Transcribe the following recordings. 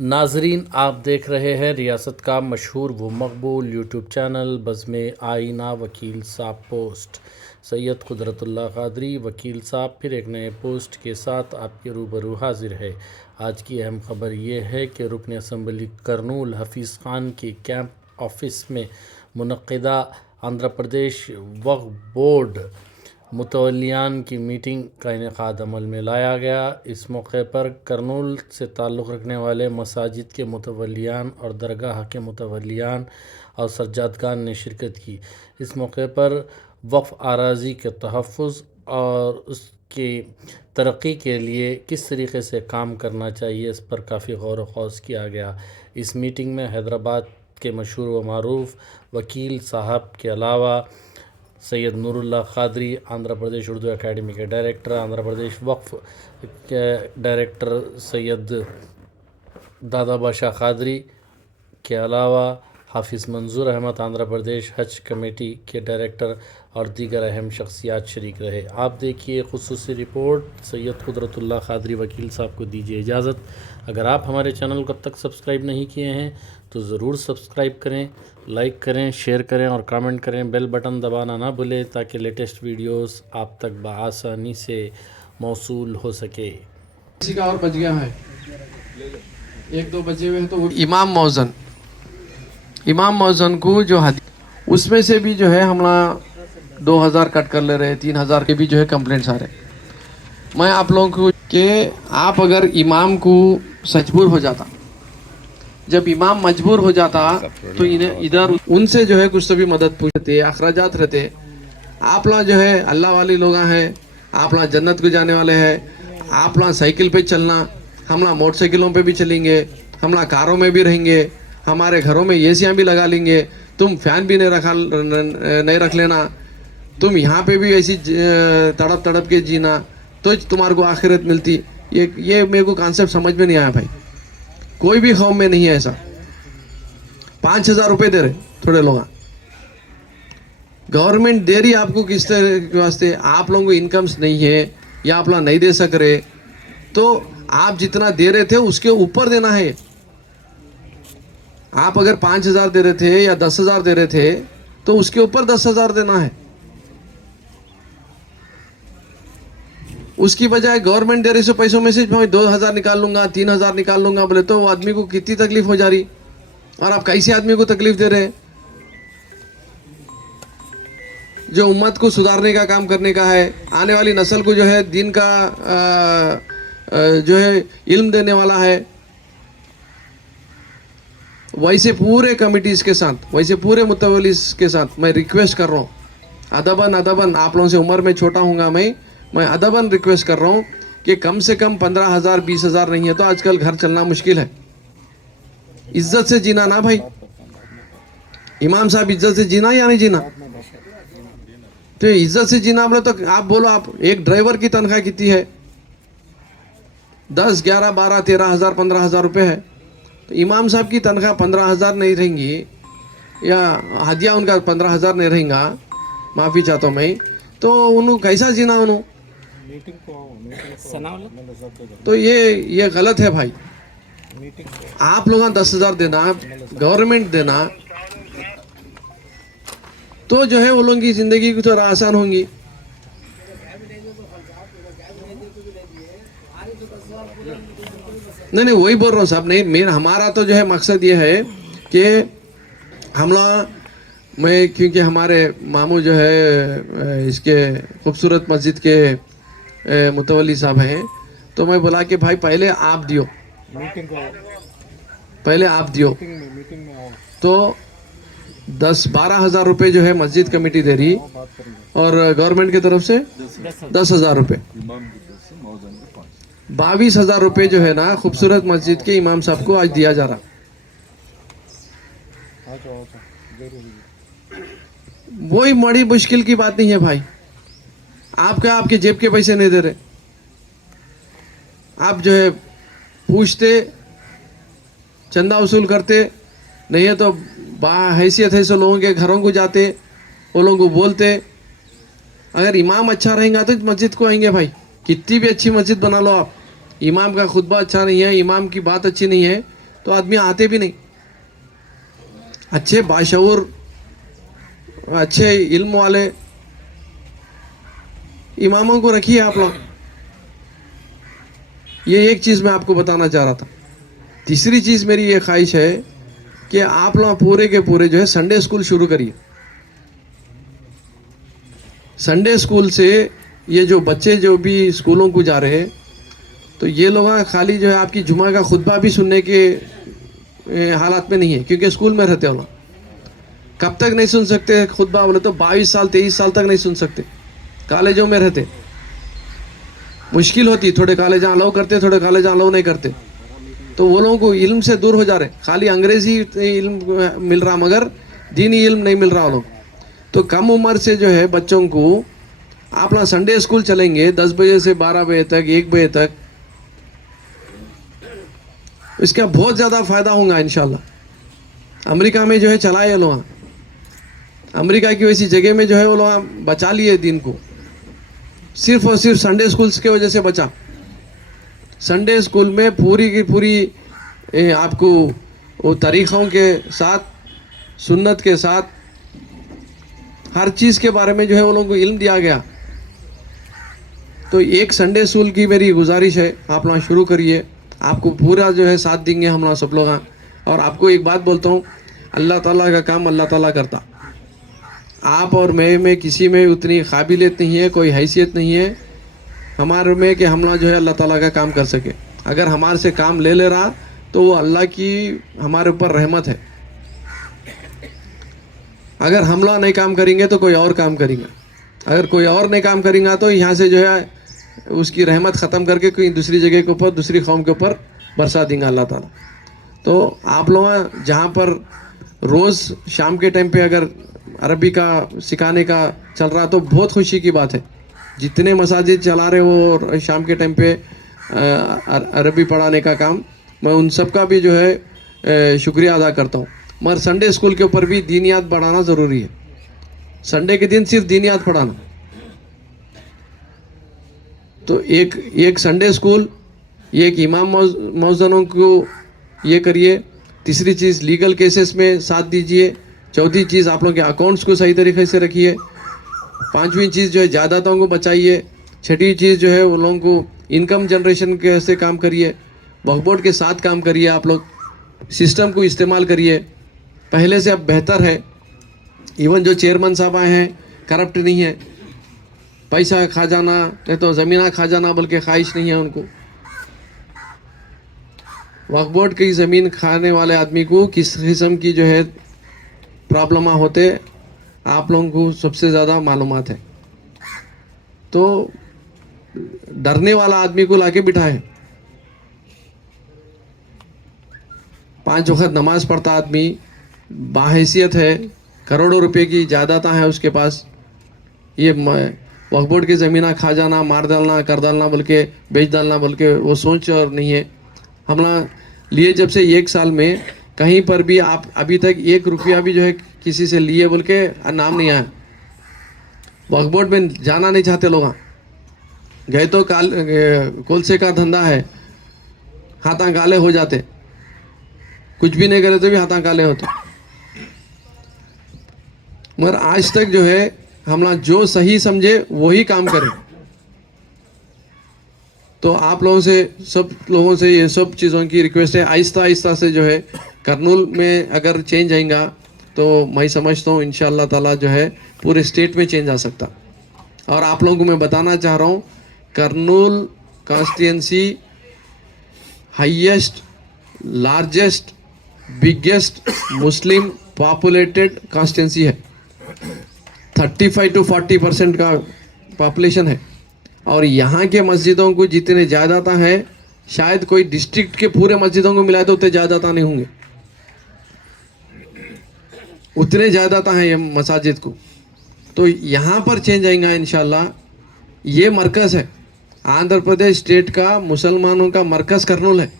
ناظرین، آپ دیکھ رہے ہیں ریاست کا مشہور و مقبول یوٹیوب چینل بزم آئینہ وکیل صاحب پوسٹ۔ سید قدرت اللہ قادری وکیل صاحب پھر ایک نئے پوسٹ کے ساتھ آپ کے روبرو حاضر ہے۔ آج کی اہم خبر یہ ہے کہ رکن اسمبلی کرنول حفیظ خان کے کیمپ آفس میں منعقدہ آندھرا پردیش وقف بورڈ متولیان کی میٹنگ کا انعقاد عمل میں لایا گیا۔ اس موقع پر کرنول سے تعلق رکھنے والے مساجد کے متولیان اور درگاہ کے متولیان اور سجادگان نے شرکت کی۔ اس موقع پر وقف اراضی کے تحفظ اور اس کی ترقی کے لیے کس طریقے سے کام کرنا چاہیے، اس پر کافی غور و خوض کیا گیا۔ اس میٹنگ میں حیدرآباد کے مشہور و معروف وکیل صاحب کے علاوہ سید نور اللہ قادری، آندھرا پردیش اردو اکیڈمی کے ڈائریکٹر، آندھرا پردیش وقف کے ڈائریکٹر سید دادا باشا قادری کے علاوہ حافظ منظور احمد، آندھرا پردیش حج کمیٹی کے ڈائریکٹر اور دیگر اہم شخصیات شریک رہے۔ آپ دیکھیے خصوصی رپورٹ۔ سید قدرت اللہ قادری وکیل صاحب کو دیجیے اجازت۔ اگر آپ ہمارے چینل کو اب تک سبسکرائب نہیں کیے ہیں تو ضرور سبسکرائب کریں، لائک کریں، شیئر کریں اور کامنٹ کریں۔ بیل بٹن دبانا نہ بھولیں تاکہ لیٹسٹ ویڈیوز آپ تک بآسانی سے موصول ہو سکے۔ کسی کا اور بچ گیا ہے، ایک دو بچے ہوئے ہیں تو وہ امام موزن کو جو حدیث اس میں سے بھی جو ہے ہم 2000 کٹ کر لے رہے، 3000 کے بھی جو ہے کمپلینٹس آ رہے۔ میں آپ لوگوں کو کہ آپ اگر امام کو مجبور ہو جاتا، جب امام مجبور ہو جاتا تو انہیں ادھر ان سے جو ہے کچھ تو بھی مدد پوچھتے، اخراجات رہتے۔ آپ لوگ جو ہے اللہ والی لوگ ہیں، آپ لوگ جنت کو جانے والے ہیں، آپ لوگ سائیکل پہ چلنا، ہم لوگ موٹر سائیکلوں پہ بھی چلیں گے، ہم لوگ کاروں میں بھی رہیں گے، ہمارے گھروں میں اے سیاں بھی لگا لیں گے، تم فین بھی نہیں رکھ لینا، تم یہاں پہ بھی ایسی تڑپ تڑپ کے جینا تو تمہارے کو آخرت ملتی۔ یہ میرے کو کانسیپٹ سمجھ میں نہیں آیا بھائی، کوئی بھی قوم میں نہیں ہے ایسا۔ 5000 روپے دے رہے تھوڑے لوگ، گورنمنٹ دے رہی آپ کو کس طرح کے واسطے؟ آپ لوگوں کو انکمس نہیں ہے یا آپ لوگ نہیں دے سک رہے تو آپ جتنا دے رہے تھے اس کے اوپر دینا ہے۔ آپ اگر 5000 دے رہے تھے یا 10000 دے رہے تھے تو اس کے اوپر 10000 دینا ہے۔ اس کی بجائے گورنمنٹ دے رہی سو پیسوں میں سے میں 2000 نکال لوں گا، 3000 نکال لوں گا بولے تو وہ آدمی کو کتنی تکلیف ہو جا رہی، اور آپ کیسے آدمی کو تکلیف دے رہے ہیں؟ جو امت کو سدھارنے کا کام کرنے کا ہے، آنے والی نسل کو جو ہے دین کا جو ہے علم دینے والا ہے، ویسے پورے کمیٹیز کے ساتھ، ویسے پورے متولیز کے ساتھ میں ریکویسٹ کر رہا ہوں، ادباً آپ لوگوں سے عمر میں چھوٹا ہوں گا، میں ادباً ریکویسٹ کر رہا ہوں کہ کم سے کم 15000 20000 نہیں ہے تو آج کل گھر چلنا مشکل ہے۔ عزت سے جینا نا بھائی، امام صاحب عزت سے جینا یا نہیں جینا؟ تو عزت سے جینا بولے تو آپ بولو، آپ ایک ڈرائیور کی تنخواہ کتنی ہے؟ 10 11 12 13000 15000 روپے ہے، تو امام صاحب کی تنخواہ 15000 نہیں رہیں گی یا ہدیہ ان کا 15000 نہیں رہیں گا، معافی چاہتا ہوں میں، تو انہوں کیسا جینا انہوں؟ تو یہ غلط ہے بھائی۔ آپ لوگاں 10000 دینا، گورنمنٹ دینا تو جو ہے وہ لوگوں کی زندگی کو تھوڑا آسان ہوں گی۔ نہیں وہی بول رہا ہوں صاحب، نہیں ہمارا تو جو ہے مقصد یہ ہے کہ ہم لوگ کیونکہ ہمارے ماموں جو ہے اس کے خوبصورت مسجد کے متولی صاحب ہیں، تو میں بولا کہ بھائی پہلے آپ دیو، تو 10-12 ہزار روپے جو ہے مسجد کمیٹی دے رہی اور گورنمنٹ کی طرف سے 10000 روپے، 22000 روپے جو ہے نا خوبصورت مسجد کے امام صاحب کو آج دیا جا رہا۔ وہی بڑی مشکل کی بات نہیں ہے بھائی، آپ کیا آپ کے جیب کے پیسے نہیں دے رہے، آپ جو ہے پوچھتے، چندہ وصول کرتے نہیں ہے تو حیثیت ہے سو لوگوں کے گھروں کو جاتے، وہ لوگوں کو بولتے۔ اگر امام اچھا رہیں گا تو مسجد کو آئیں گے بھائی، کتنی بھی اچھی مسجد بنا لو آپ، امام کا خطبہ اچھا نہیں ہے، امام کی بات اچھی نہیں ہے، तो आदमी आते भी नहीं. अच्छे बाशऊर, अच्छे इल्म वाले इमामों को रखिए आप लोग. ये एक चीज़ मैं आपको बताना चाह रहा था. तीसरी चीज़ मेरी ये ख्वाहिश है कि आप लोग पूरे के पूरे जो है संडे स्कूल शुरू करिए. संडे स्कूल से ये जो बच्चे जो भी स्कूलों को जा रहे हैं, तो ये लोग खाली जो है आपकी जुमा का खुतबा भी सुनने के हालात में नहीं है, क्योंकि स्कूल में रहते हो लोग. कब तक नहीं सुन सकते खुतबा? बोले तो 22 साल 23 साल तक नहीं सुन सकते. कॉलेजों में रहते, मुश्किल होती. थोड़े कॉलेज अलाउ करते, थोड़े कॉलेज अलाउ नहीं करते. तो वो लोगों को इल्म से दूर हो जा रहे. खाली अंग्रेजी इल्म मिल रहा मगर दीनी इल्म नहीं मिल रहा वो लोग. तो कम उम्र से जो है बच्चों को आप लोग संडे स्कूल चलेंगे 10 बजे से 12 बजे तक, 1 बजे तक, इसका बहुत ज़्यादा फ़ायदा होगा इंशाल्लाह. अमेरिका में जो है चलाए लोग, अमेरिका की वैसी जगह में जो है वो लोग बचा लिए दिन को, सिर्फ और सिर्फ संडे स्कूल्स के वजह से बचा. संडे स्कूल में पूरी की पूरी आपको वो तरीक़ों के साथ, सुन्नत के साथ, हर चीज़ के बारे में जो है वो लोगों को इल्म दिया गया. तो एक संडे स्कूल की मेरी गुजारिश है, आप लोग शुरू करिए. आपको पूरा जो है साथ देंगे हम लोग सब लोग. और आपको एक बात बोलता हूँ, अल्लाह ताला का काम अल्लाह ताला करता. आप और मैं में किसी में उतनी काबिलियत नहीं है, कोई हैसियत नहीं है हमारे में कि हम लोग जो है अल्लाह ताला का काम कर सके. अगर हमारे से काम ले रहा तो वो अल्लाह की हमारे ऊपर रहमत है. अगर हम लोग नहीं काम करेंगे तो कोई और काम करेंगे. अगर कोई और नहीं काम करेंगे तो यहाँ से जो है उसकी रहमत ख़त्म करके कोई दूसरी जगह के ऊपर, दूसरी कौम के ऊपर बरसा देंगे अल्लाह ताला. तो आप लोग जहाँ पर रोज़ शाम के टाइम पे अगर अरबी का सिखाने का चल रहा तो बहुत खुशी की बात है. जितने मसाजिद चला रहे हो और शाम के टाइम पे अरबी पढ़ाने का काम, मैं उन सब का भी जो है शुक्रिया अदा करता हूँ. मगर संडे स्कूल के ऊपर भी दीनियात बढ़ाना ज़रूरी है. संडे के दिन सिर्फ दीनियात पढ़ाना. तो एक संडे स्कूल, एक इमाम मौज़नों को ये करिए. तीसरी चीज़ लीगल केसेस में साथ दीजिए. चौथी चीज़ आप लोग के अकाउंट्स को सही तरीके से रखिए. पांचवी चीज़ जो है जायदादों को बचाइए. छठी चीज़ जो है उन लोगों को इनकम जनरेशन के से काम करिए. वक्फ बोर्ड के साथ काम करिए. आप लोग सिस्टम को इस्तेमाल करिए. पहले से अब बेहतर है. इवन जो चेयरमैन साहब आए हैं करप्ट नहीं है. पैसा खा जाना नहीं तो ज़मीना खा जाना बल्कि ख्वाहिश नहीं है उनको. वक्फ बोर्ड की ज़मीन खाने वाले आदमी को किस किस्म की जो है प्रॉब्लम होते आप लोगों को सबसे ज़्यादा मालूमात है. तो डरने वाला आदमी को लाके बिठाए. 5 वक्त नमाज पढ़ता आदमी, बाहैसियत है, करोड़ों रुपए की जायदाद है उसके पास. ये वक्फ बोर्ड की ज़मीना खा जाना, मार डालना, कर डालना बल्कि बेच डालना बल्कि वो सोच और नहीं है. हम लिए जब से 1 साल में कहीं पर भी आप अभी तक 1 रुपया भी जो है किसी से लिए बोल के नाम नहीं आया. वक्फ बोर्ड में जाना नहीं चाहते लोग. गए तो कोलसे का धंधा है, हाथा काले हो जाते. कुछ भी नहीं करे तो भी हाथा काले होते. मगर आज तक जो है हम लोग जो सही समझे वही काम करें. तो आप लोगों से, सब लोगों से ये सब चीज़ों की रिक्वेस्ट है. आहिस्ता आहिस्ता से जो है करनूल में अगर चेंज आएगा तो मैं समझता हूँ इंशाअल्लाह ताला जो है पूरे स्टेट में चेंज आ सकता. और आप लोगों को मैं बताना चाह रहा हूँ, Kurnool constituency highest, largest, biggest Muslim populated constituency है. 35 to 40% का पॉपुलेशन है. और यहाँ के मस्जिदों को जितने ज़्यादाता है शायद कोई डिस्ट्रिक्ट के पूरे मस्जिदों को मिलाए तो उतने ज़्यादाता नहीं होंगे. उतने ज़्यादाता हैं ये मसाजिद को. तो यहाँ पर चेंज आएगा इंशाल्लाह. ये मरकज़ है, आंध्र प्रदेश स्टेट का मुसलमानों का मरकज़ करनूल है,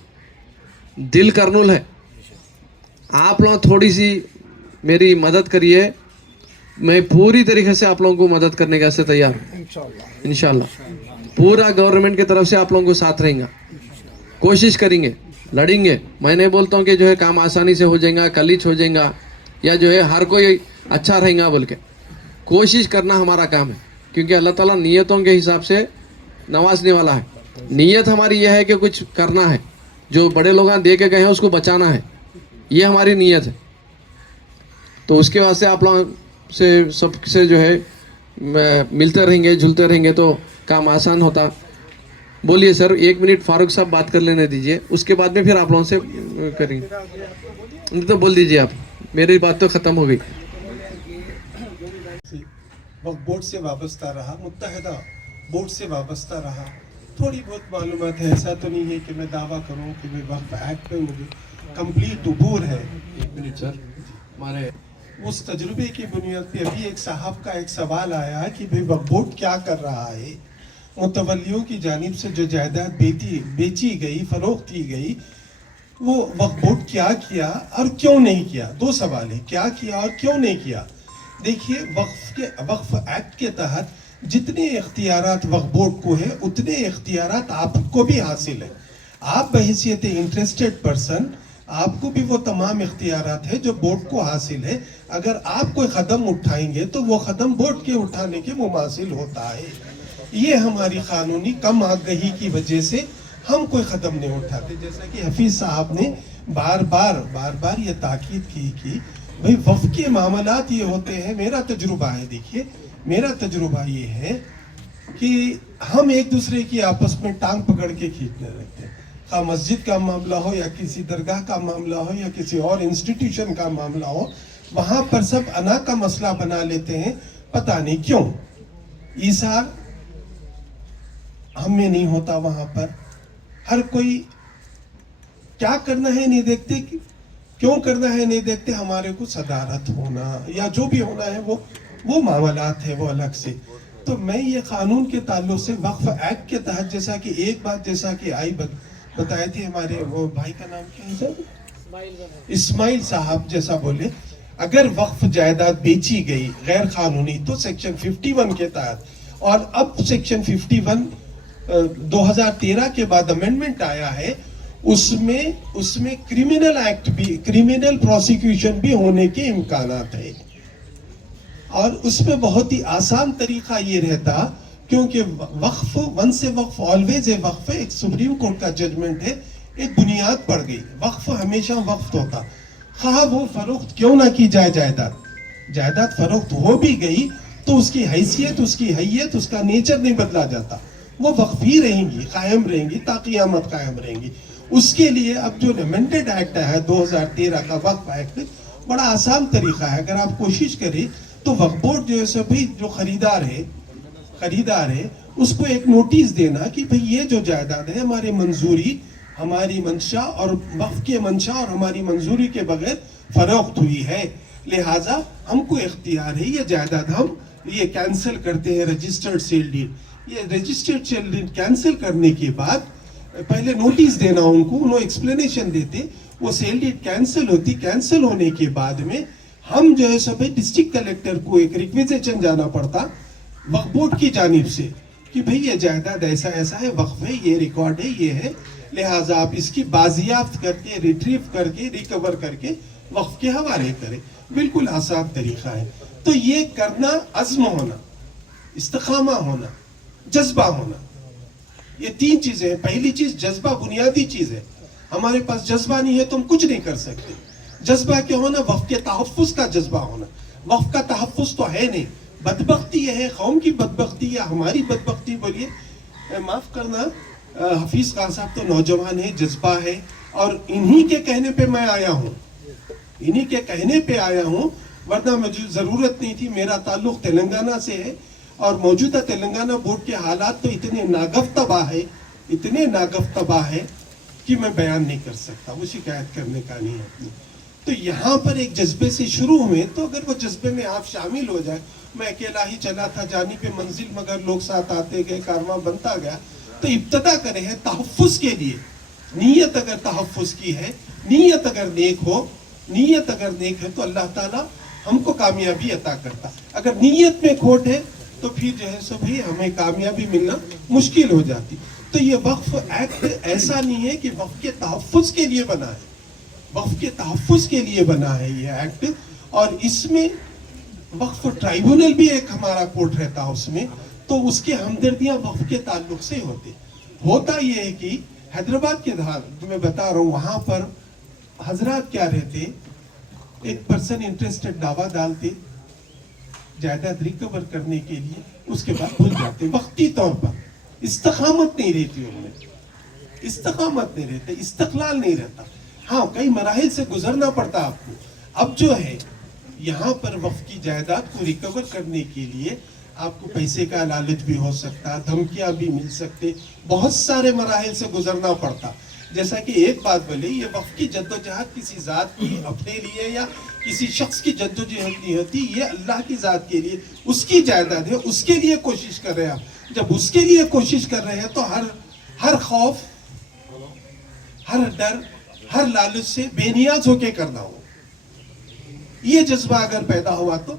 दिल करनूल है. आप लोग थोड़ी सी मेरी मदद करिए. मैं पूरी तरीके से आप लोगों को मदद करने का से तैयार हूँ इंशाल्लाह. पूरा गवर्नमेंट की तरफ से आप लोगों को साथ रहेंगे, कोशिश करेंगे. लड़ेंगे। मैं नहीं बोलता हूँ कि जो है काम आसानी से हो जाएगा, कलिच हो जाएगा, या जो है हर कोई अच्छा रहेगा बोल के। कोशिश करना हमारा काम है, क्योंकि अल्लाह ताला नियतों के हिसाब से नवाजने वाला है। नीयत हमारी यह है कि कुछ करना है, जो बड़े लोग दे के गए हैं उसको बचाना है, ये हमारी नीयत है। तो उसके वास्ते आप लोग से सबसे जो है मिलते रहेंगे, जुलते रहेंगे तो काम आसान होता। बोलिए सर, 1 मिनट फारूक साहब बात कर लेने दीजिए, उसके बाद में फिर आप लोगों से करेंगे। नहीं तो बोल दीजिए आप, मेरी बात तो ख़त्म हो गई। वक्फ बोर्ड से वाबस्ता रहा, मुत्तहदा बोर्ड से वाबस्ता रहा, थोड़ी बहुत मालूमात है। ऐसा तो नहीं है कि मैं दावा करूं कि मैं वक्फ एक्ट में मुझे कंप्लीट अबूर है। 1 मिनट सर, हमारे उस तजुर्बे की बुनियाद पे अभी एक साहब का एक सवाल आया कि भाई वक्फ बोर्ड क्या कर रहा है, मुतवल्लियों की जानिब से जो जायदाद बेची गई, फरोख्त की गई, वो वक्फ बोर्ड क्या किया और क्यों नहीं किया। 2 सवाल है, क्या किया और क्यों नहीं किया। देखिए, वक्फ एक्ट के तहत जितने इख्तियारात वक्फ बोर्ड को है उतने इख्तियारात आपको भी हासिल है। आप बहैसियत इंटरेस्टेड पर्सन, आपको भी वो तमाम इख्तियारात है जो बोर्ड को हासिल है। अगर आप कोई कदम उठाएंगे तो वो कदम बोर्ड के उठाने के मुमासिल होता है। ये हमारी कानूनी कम आगही की वजह से हम कोई कदम नहीं उठाते। जैसा कि हफीज साहब ने बार बार ये ताकीद की कि भाई वक्फ के मामलात ये होते हैं। मेरा तजुर्बा है, देखिए मेरा तजुर्बा ये है कि हम एक दूसरे की आपस में टांग पकड़ के खींचने लगते हैं। खा मस्जिद का मामला हो या किसी दरगाह का मामला हो या किसी और इंस्टीट्यूशन का मामला हो, वहां पर सब अना का मसला बना लेते हैं। पता नहीं क्यों ईसार हमें नहीं होता। वहां पर हर कोई क्या करना है नहीं देखते, क्यों करना है नहीं देखते। हमारे को सदारत होना या जो भी होना है वो मामलात है, वो अलग से। तो मैं ये कानून के ताल्लुक से वक्फ एक्ट के तहत, जैसा कि एक बात जैसा कि आई बताए थे हमारे वो भाई का नाम क्या है सर, इस्माइल साहब, जैसा बोले अगर वक्फ जायदाद बेची गई गैर कानूनी तो सेक्शन 51 के तहत, और अब सेक्शन 51 2013 के बाद अमेंडमेंट आया है, उसमें क्रिमिनल एक्ट भी, क्रिमिनल प्रोसिक्यूशन भी होने के इम्कानात है। और उसमें बहुत ही आसान तरीका ये रहता, क्योंकि वक्फ वन से वक्फ ऑलवेज है। वक्फ एक सुप्रीम कोर्ट का जजमेंट है, एक बुनियाद पड़ गई। वक्फ हमेशा वक्फ होता, खा वो फरोख्त क्यों ना की जाए। जायदाद फरोख्त हो भी गई तो उसकी हैसियत, उसकी हैयत, उसका नेचर नहीं बदला जाता। वो वक्फ ही रहेंगी, कायम रहेंगी, ताक़ियामत कायम रहेंगी। उसके लिए अब जो अमेंडेड एक्ट है 2013 का वक्फ एक्ट, बड़ा आसान तरीका है। अगर आप कोशिश करें तो वक्फ बोर्ड जो है सभी जो खरीदार है उसको एक नोटिस देना कि भाई ये जो जायदाद है हमारी मंजूरी, हमारी मंशा और वक्फ के मंशा और हमारी मंजूरी के बगैर फरोख्त हुई है, लिहाजा हमको इख्तियार है ये जायदाद हम ये कैंसिल करते हैं रजिस्टर्ड सेल डीड। ये रजिस्टर्ड सेल डीड कैंसिल करने के बाद पहले नोटिस देना उनको, उन्होंने एक्सप्लेनेशन देते, वो सेल डीड कैंसिल होती। कैंसिल होने के बाद में हम जो है सभी डिस्ट्रिक्ट कलेक्टर को एक रिक्वेजिशन जाना पड़ता वक्फ बोर्ड की जानिब से कि भाई ये जायदाद ऐसा ऐसा है, वक्फ है, ये रिकॉर्ड है, ये है, लिहाजा आप इसकी बाजियाफ्त करके, रिट्रीव करके, रिकवर करके वक्फ के हवाले करें। बिल्कुल आसान तरीका है। तो ये करना अज़्म होना, इस्तिकामा होना, जज्बा होना, ये 3 चीजें हैं। पहली चीज जज्बा बुनियादी चीज है। हमारे पास जज्बा नहीं है तो हम कुछ नहीं कर सकते। जज्बा क्या होना, वक्फ के तहफ़्फ़ुज़ का जज्बा होना। वक्फ का तहफ़्फ़ुज़ तो है नहीं, बदबख्ती यह है, कौम की बदबख्ती या हमारी बदबख्ती बोलिए, माफ करना हफीज खान साहब तो नौजवान है, जज्बा है, और इन्हीं के कहने पे मैं आया हूँ, इन्हीं के कहने पे आया हूँ, वरना मुझे जरूरत नहीं थी। मेरा ताल्लुक तेलंगाना से है और मौजूदा तेलंगाना बोर्ड के हालात तो इतने नागफ्तबा है, इतने नागफ्तबा है कि मैं बयान नहीं कर सकता। वो शिकायत करने का नहीं है अपनी। तो यहाँ पर एक जज्बे से शुरू हुए, तो अगर वो जज्बे में आप शामिल हो जाए, मैं अकेला ही चला था जानी पे मंजिल, मगर लोग साथ आते गए, कारवां बनता गया। तो इब्तदा करे है तहफ़्फ़ुज़ के लिए। नीयत अगर तहफ़्फ़ुज़ की है, नीयत अगर नेक हो, नीयत अगर नेक है तो अल्लाह ताला हमको कामयाबी अता करता। अगर नीयत में खोट है तो फिर जो है सो भाई हमें कामयाबी मिलना मुश्किल हो जाती। تو یہ وقف ایکٹ ایسا نہیں ہے کہ وقف کے تحفظ کے لیے بنا ہے، وقف کے تحفظ کے لیے بنا ہے یہ ایکٹ. اور اس میں وقف ٹرائیبونل بھی ایک ہمارا کوٹ رہتا ہے اس میں، تو اس کے ہمدردیاں وقف کے تعلق سے ہوتے. ہوتا یہ ہے کہ حیدرآباد کے میں بتا رہا ہوں، وہاں پر حضرات کیا رہتے، 1% انٹرسٹڈ دعویٰ ڈالتے جائیداد ریکور کرنے کے لیے، اس کے بعد بھول جاتے وقتی طور پر. استقامت نہیں رہتی ان میں، استقامت نہیں رہتے، استقلال نہیں رہتا. ہاں کئی مراحل سے گزرنا پڑتا آپ کو. اب جو ہے یہاں پر وقف کی جائیداد کو ریکور کرنے کے لیے آپ کو پیسے کا لالچ بھی ہو سکتا، دھمکیاں بھی مل سکتے، بہت سارے مراحل سے گزرنا پڑتا. جیسا کہ ایک بات بولے، یہ وقف کی جدوجہد کسی ذات کی اپنے لیے یا کسی شخص کی جدوجہد نہیں ہوتی، یہ اللہ کی ذات کے لیے، اس کی جائیداد ہے، اس کے لیے کوشش کر رہے ہیں آپ. جب اس کے لیے کوشش کر رہے ہیں تو ہر خوف، ہر ڈر، ہر لالچ سے بے نیاز ہو کے کرنا ہو. یہ جذبہ اگر پیدا ہوا تو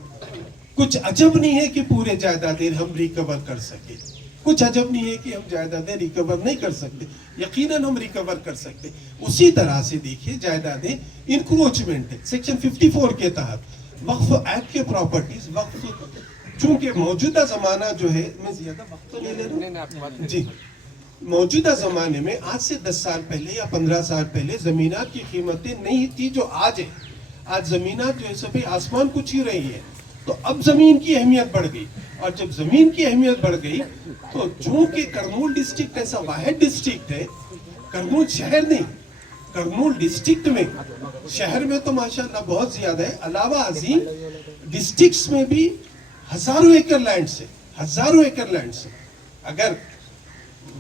کچھ عجب نہیں ہے کہ پورے جائیدادیں ہم ریکور کر سکے. کچھ عجب نہیں ہے کہ ہم جائیدادیں ریکور نہیں کر سکتے، یقیناً ہم ریکور کر سکتے. اسی طرح سے دیکھیے جائیدادیں انکروچمنٹ ہے سیکشن 54 کے تحت وقف ایکٹ کے پراپرٹیز. وقف چونکہ موجودہ زمانہ جو ہے، میں زیادہ وقت تو نہیں لے رہا ہوں جی، موجودہ زمانے میں آج سے 10 سال پہلے یا 15 سال پہلے زمینات کی قیمتیں نہیں تھی جو آج ہے. آج زمینات جو ہے سبھی آسمان کو چھو رہی ہے. تو اب زمین کی اہمیت بڑھ گئی، اور جب زمین کی اہمیت بڑھ گئی تو چونکہ کرنول ڈسٹرکٹ ایسا واحد ڈسٹرکٹ ہے، کرنول شہر نہیں، کرنول ڈسٹرکٹ میں، شہر میں تو ماشاءاللہ بہت زیادہ ہے، علاوہ ازیں ڈسٹرکٹس میں بھی ہزاروں ایکڑ لینڈ سے، ہزاروں ایکڑ لینڈ سے اگر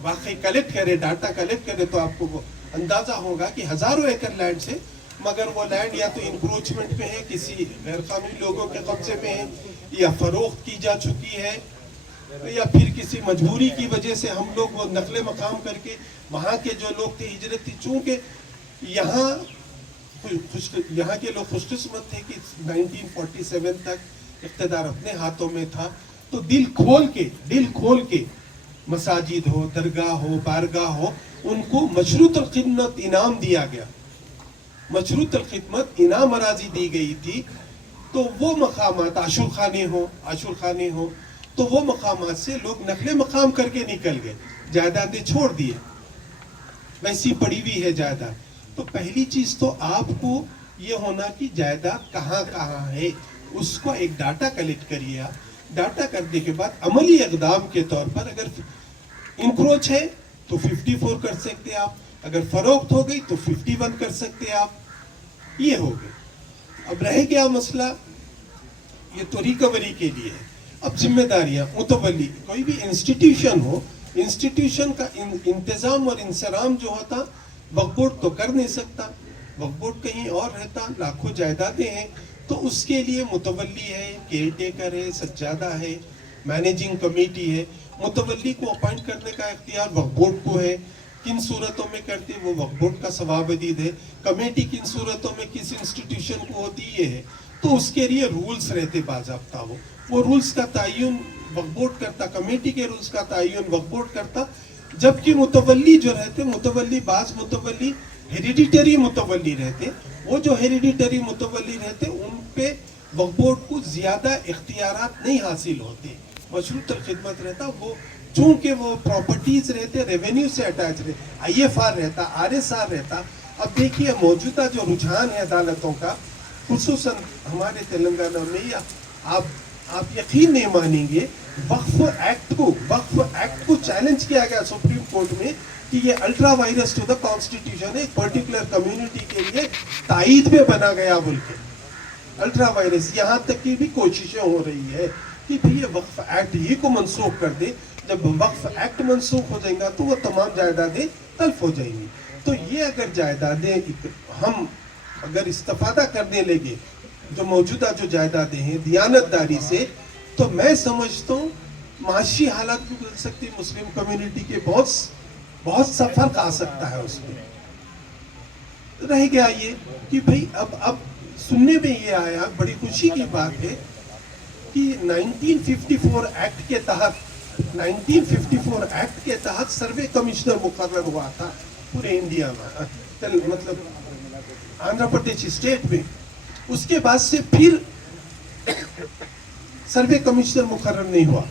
واقعی کلیکٹ کرے، ڈاٹا کلیکٹ کرے تو آپ کو وہ اندازہ ہوگا کہ ہزاروں ایکڑ لینڈ سے، مگر وہ لینڈ یا تو انکروچمنٹ میں ہے، کسی غیر قانونی لوگوں کے قبضے میں ہے، یا فروخت کی جا چکی ہے، یا پھر کسی مجبوری کی وجہ سے ہم لوگ وہ نقل مقام کر کے وہاں کے جو لوگ تھے ہجرت تھی. چونکہ یہاں کے لوگ خوش قسمت تھے کہ 1947 تک اقتدار اپنے ہاتھوں میں تھا، تو دل کھول کے مساجد ہو، درگاہ ہو، بارگاہ ہو، ان کو مشروط الخدمت انعام دیا گیا، مشروط الخدمت انعام اراضی دی گئی تھی. تو وہ مقامات عاشور خانے ہو تو وہ مقامات سے لوگ نقل مقام کر کے نکل گئے، جائیدادیں چھوڑ دیے، ویسی پڑی ہوئی ہے جائیداد. تو پہلی چیز تو آپ کو یہ ہونا کہ جائیداد کہاں ہے، اس کو ایک ڈاٹا کلیکٹ کریے. آپ ڈاٹا کرنے کے بعد عملی اقدام کے طور پر اگر انکروچ ہے تو 54 کر سکتے آپ، اگر فروخت ہو گئی تو 51 کر سکتے آپ. یہ ہو گئے. اب رہ گیا مسئلہ، یہ تو ریکوری کے لیے ہے. اب ذمہ داریاں، متولی، کوئی بھی انسٹیٹیوشن ہو، انسٹیٹیوشن کا انتظام اور انصرام جو ہوتا وقف بورڈ تو کر نہیں سکتا. وقف بورڈ کہیں اور رہتا، لاکھوں جائیدادیں ہیں، تو اس کے لیے متولی ہے، کیئر ٹیکر ہے، سجادہ ہے، مینیجنگ کمیٹی ہے. متولی کو اپائنٹ کرنے کا اختیار وقف بورڈ کو ہے. کن صورتوں میں کرتے وہ وقف بورڈ کا ثوابدید ہے. کمیٹی کن صورتوں میں کس انسٹیٹیوشن کو ہوتی یہ ہے. تو اس کے لیے رولز رہتے باضابطہ. وہ رولز کا تعین وقف بورڈ کرتا، کمیٹی کے رولز کا تعین وقف بورڈ کرتا. جبکہ متولی جو رہتے، بعض متولی ہیریڈیٹری متولی رہتے. وہ جو ہیریڈیٹری متولی رہتے ان پہ وقف بورڈ کو زیادہ اختیارات نہیں حاصل ہوتے، مشروط الخدمت رہتا. وہ چونکہ وہ پراپرٹیز رہتے، ریونیو سے اٹیچ رہتے، آئی ایف آر رہتا، آر ایس آر رہتا. اب دیکھیے موجودہ جو رجحان ہے عدالتوں کا، خصوصاً ہمارے تلنگانہ میں، آپ یقین نہیں مانیں گے، وقف ایکٹ کو چیلنج کیا گیا سپریم کورٹ میں کہ یہ ultra vires to the constitution ہے، پرٹیکولر کمیونٹی کے لیے تائید میں بنا گیا بول کے. الٹرا وائرس، یہاں تک کی بھی کوششیں ہو رہی ہے کہ یہ وقف ایکٹ ہی کو منسوخ کر دے. جب وقف ایکٹ منسوخ ہو جائے گا تو وہ تمام جائیدادیں تلف ہو جائیں گی. تو یہ اگر جائیدادیں ہم اگر استفادہ کرنے لگے، جو موجودہ جو جائیدادیں ہیں دیانت داری سے، تو میں سمجھتا ہوں معاشی حالات بھی بدل سکتی، مسلم کمیونٹی کے بہت سا فرق آ سکتا ہے اس میں. رہ گیا یہ کہ بھئی اب سننے میں یہ آیا، بڑی خوشی کی بات ہے کہ 1954 ایکٹ کے تحت 1954 एक्ट के तहत सर्वे कमिश्नर मुकर्रर हुआ था पूरे इंडिया में, मतलब आंध्र प्रदेश स्टेट में। उसके बाद से फिर सर्वे कमिश्नर मुकर्रर नहीं हुआ,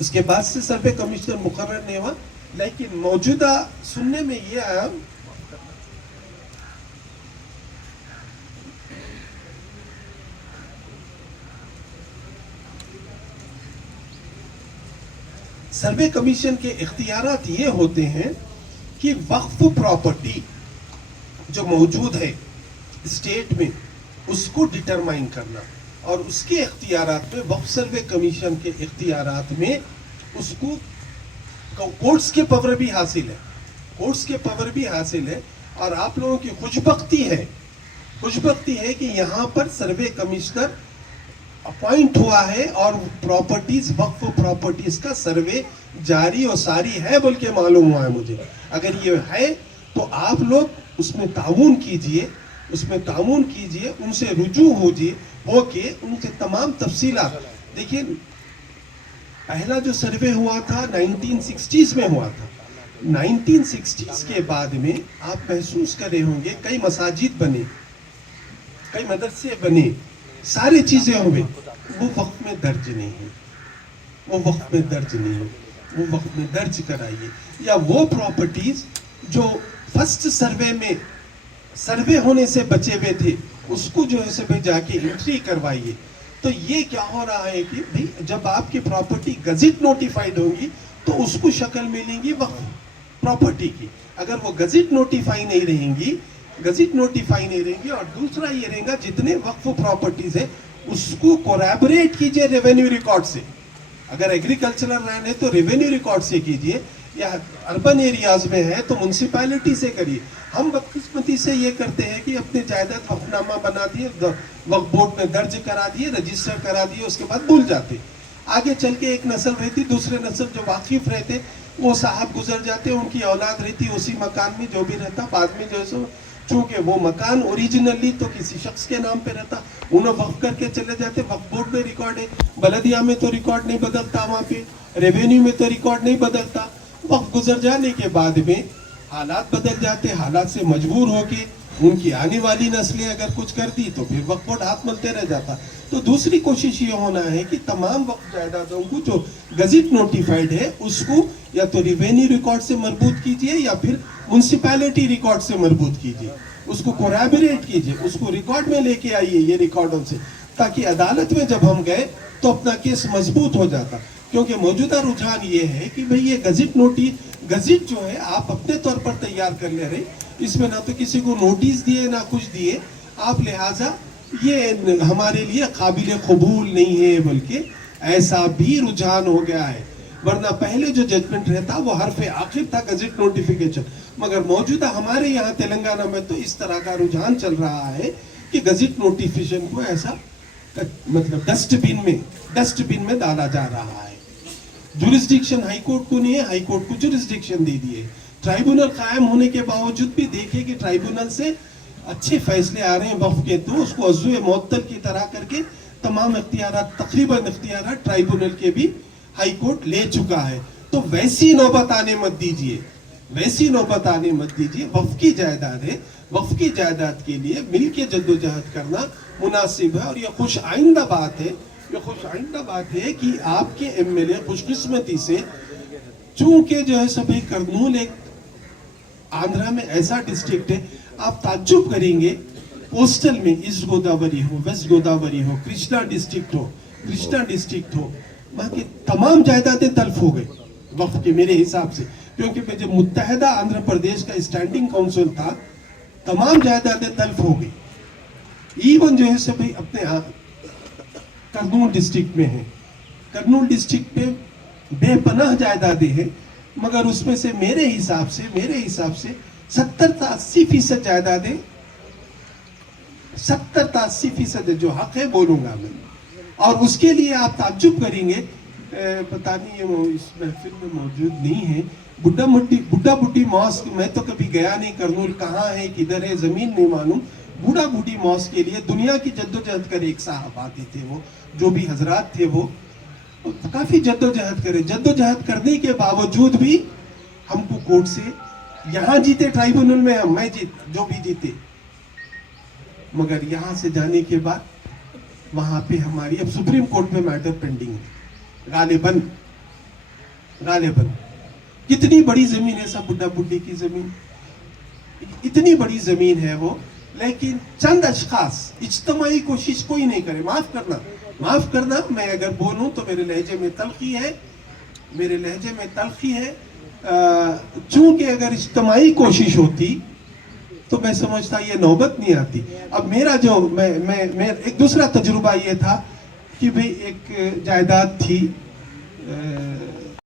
उसके बाद से सर्वे कमिश्नर मुकर्रर नहीं हुआ। लेकिन मौजूदा सुनने में ये आया सर्वे कमीशन के इख्तियारात ये होते हैं कि वक्फ प्रॉपर्टी जो मौजूद है स्टेट में उसको डिटरमाइन करना, और उसके इख्तियारात में वक्फ सर्वे कमीशन के इख्तियारात में उसको कोर्ट्स के पावर भी हासिल है, कोर्ट्स के पावर भी हासिल है। और आप लोगों की खुशबख्ती है कि यहाँ पर सर्वे कमिश्नर अपॉइंट हुआ है और प्रॉपर्टीज, वक्फ प्रॉपर्टीज का सर्वे जारी और सारी है बोल के मालूम हुआ है मुझे। अगर ये है तो आप लोग उसमें ताउन कीजिए, उनसे रुजू होके उनसे तमाम तफसीलात। देखिए पहला जो सर्वे हुआ था 1960s में हुआ था, 1960s के बाद में आप महसूस कर रहे होंगे कई मसाजिद बने, कई मदरसे बने, सारी चीजें हुए, वो वक्त में दर्ज नहीं है, वो वक्त में दर्ज कराइए। या वो प्रॉपर्टीज जो फर्स्ट सर्वे में सर्वे होने से बचे हुए थे उसको जो है से भाई जाके एंट्री करवाइए। तो ये क्या हो रहा है कि भाई जब आपकी प्रॉपर्टी गज़ेट नोटिफाइड होगी तो उसको शक्ल मिलेंगी वक्फ प्रॉपर्टी की। अगर वो गज़ेट नोटिफाई नहीं रहेंगी, और दूसरा ये रहेगा जितने वक्फ प्रॉपर्टीज है उसको कोलैबोरेट कीजिए रेवेन्यू रिकॉर्ड से। अगर एग्रीकल्चरल लैंड है तो रेवेन्यू रिकॉर्ड से कीजिए, या अर्बन एरियाज में है तो म्युनिसिपैलिटी से करिए। हम बदकिस्मती से ये करते हैं कि अपने जायदाद वक्फनामा बना दिए, वक्फ बोर्ड में दर्ज करा दिए, रजिस्टर करा दिए, उसके बाद भूल जाते। आगे चल के एक नस्ल रहती, दूसरे नस्ल जो वाकिफ रहते वो साहब गुजर जाते, उनकी औलाद रहती उसी मकान में जो भी रहता, बाद में जो है सो चूंकि वो मकान ओरिजिनली तो किसी शख्स के नाम पे रहता, उन्हें वक्फ करके चले जाते। वक्फ बोर्ड में रिकॉर्ड है, बलदिया में तो रिकॉर्ड नहीं बदलता, वहाँ पे रेवेन्यू में तो रिकॉर्ड नहीं बदलता। वक्त गुजर जाने के बाद में हालात बदल जाते, हालात से मजबूर होके उनकी आने वाली नस्लें अगर कुछ कर दी तो फिर वक्फ बोर्ड हाथ मलते रह जाता। तो दूसरी कोशिश ये होना है कि तमाम वक्फ जायदादों को जो गज़ेट नोटिफाइड है उसको या तो रेवेन्यू रिकॉर्ड से मरबूत कीजिए या फिर म्युनिसिपैलिटी रिकॉर्ड से मरबूत कीजिए, उसको कोलैबोरेट कीजिए, उसको रिकॉर्ड में लेके आइए ये रिकॉर्डों से, ताकि अदालत में जब हम गए तो अपना केस मजबूत हो जाता। क्योंकि मौजूदा रुझान ये है कि भाई ये गज़ेट जो है आप अपने तौर पर तैयार कर ले रहे, इसमें ना तो किसी को नोटिस दिए ना कुछ दिए आप, लिहाजा ये हमारे लिए काबिल कबूल नहीं है, बल्कि ऐसा भी रुझान हो गया है। वरना पहले जो जजमेंट रहता वो हरफ आखिर था गज़ेट नोटिफिकेशन, मगर मौजूदा हमारे यहाँ तेलंगाना में तो इस तरह का रुझान चल रहा है कि गज़ेट नोटिफिकेशन को ऐसा मतलब डस्टबिन में डाला जा रहा है। जुरिस्डिक्शन हाईकोर्ट को नहीं है, हाईकोर्ट को जुरिस्डिक्शन दे दिए। ट्राइब्यूनल कायम होने के बावजूद भी देखिए कि ट्राइब्यूनल से अच्छे फैसले आ रहे हैं वक्फ के, तो उसको अज़्ज़ुए मुअत्तल की तरह करके तमाम इख्तियारात, तकरीबन इख्तियारात ट्राइब्यूनल के भी हाई कोर्ट ले चुका है। तो वैसी नौबत आने मत दीजिए। वक्फ की जायदाद है, वक्फ की जायदाद के लिए मिल के जद्दोजहद करना मुनासिब है। और ये खुश आइंदा बात है कि आपके एमएलए खुशकिस्मती से, चूंकि जो है सभी कर्नूल एक आंध्रा में ऐसा डिस्ट्रिक्ट है, आप ताज्जुब करेंगे कोस्टल में ईस्ट गोदावरी हो, वेस्ट गोदावरी हो, कृष्णा डिस्ट्रिक्ट हो, वहाँ की तमाम जायदादें तल्फ हो गई वक्फ के मेरे हिसाब से। क्योंकि जब मुत्तहदा आंध्र प्रदेश का स्टैंडिंग काउंसिल था, तमाम जायदादें तल्फ हो गई। इवन जो है सभी अपने कर्नूल डिस्ट्रिक्ट में है, कर्नूल डिस्ट्रिक्ट में बेपनाह जायदादें हैं, मगर उसमें से मेरे हिसाब से 70 से 80% जायदादें, 70 से 80% जो हक है बोलूंगा मैं। और उसके लिए आप ताज्जुब करेंगे, पता नहीं ये इस महफिल में मौजूद नहीं है, बुड्ढा बुड्ढी मॉस्क, मैं तो कभी गया नहीं कर्नूल, कहाँ है किधर है जमीन नहीं मालूम। बूढ़ा बूढ़ी मॉस्क के लिए दुनिया की जद्दोजहद कर एक साहब आते थे, वो जो भी हजरात थे वो काफी जद्दोजहद करे, जद्दोजहद करने के बावजूद भी हमको कोर्ट से, यहाँ जीते ट्राइब्यूनल में हम, मैं जीत, जो भी जीते, मगर यहाँ से जाने के बाद वहां पे हमारी अब सुप्रीम कोर्ट में मैटर पेंडिंग है, गालिबन कितनी बड़ी जमीन है, सब बुड्ढा बुड्ढी की जमीन, इतनी बड़ी जमीन है वो, लेकिन चंद अशखास इज्तमाई कोशिश कोई नहीं करे। माफ करना, मैं अगर बोलूं तो मेरे लहजे में तलखी है, चूंकि अगर इज्तमाई कोशिश होती तो मैं समझता ये नौबत नहीं आती। अब मेरा जो मैं एक दूसरा तजुर्बा ये था कि भाई एक जायदाद थी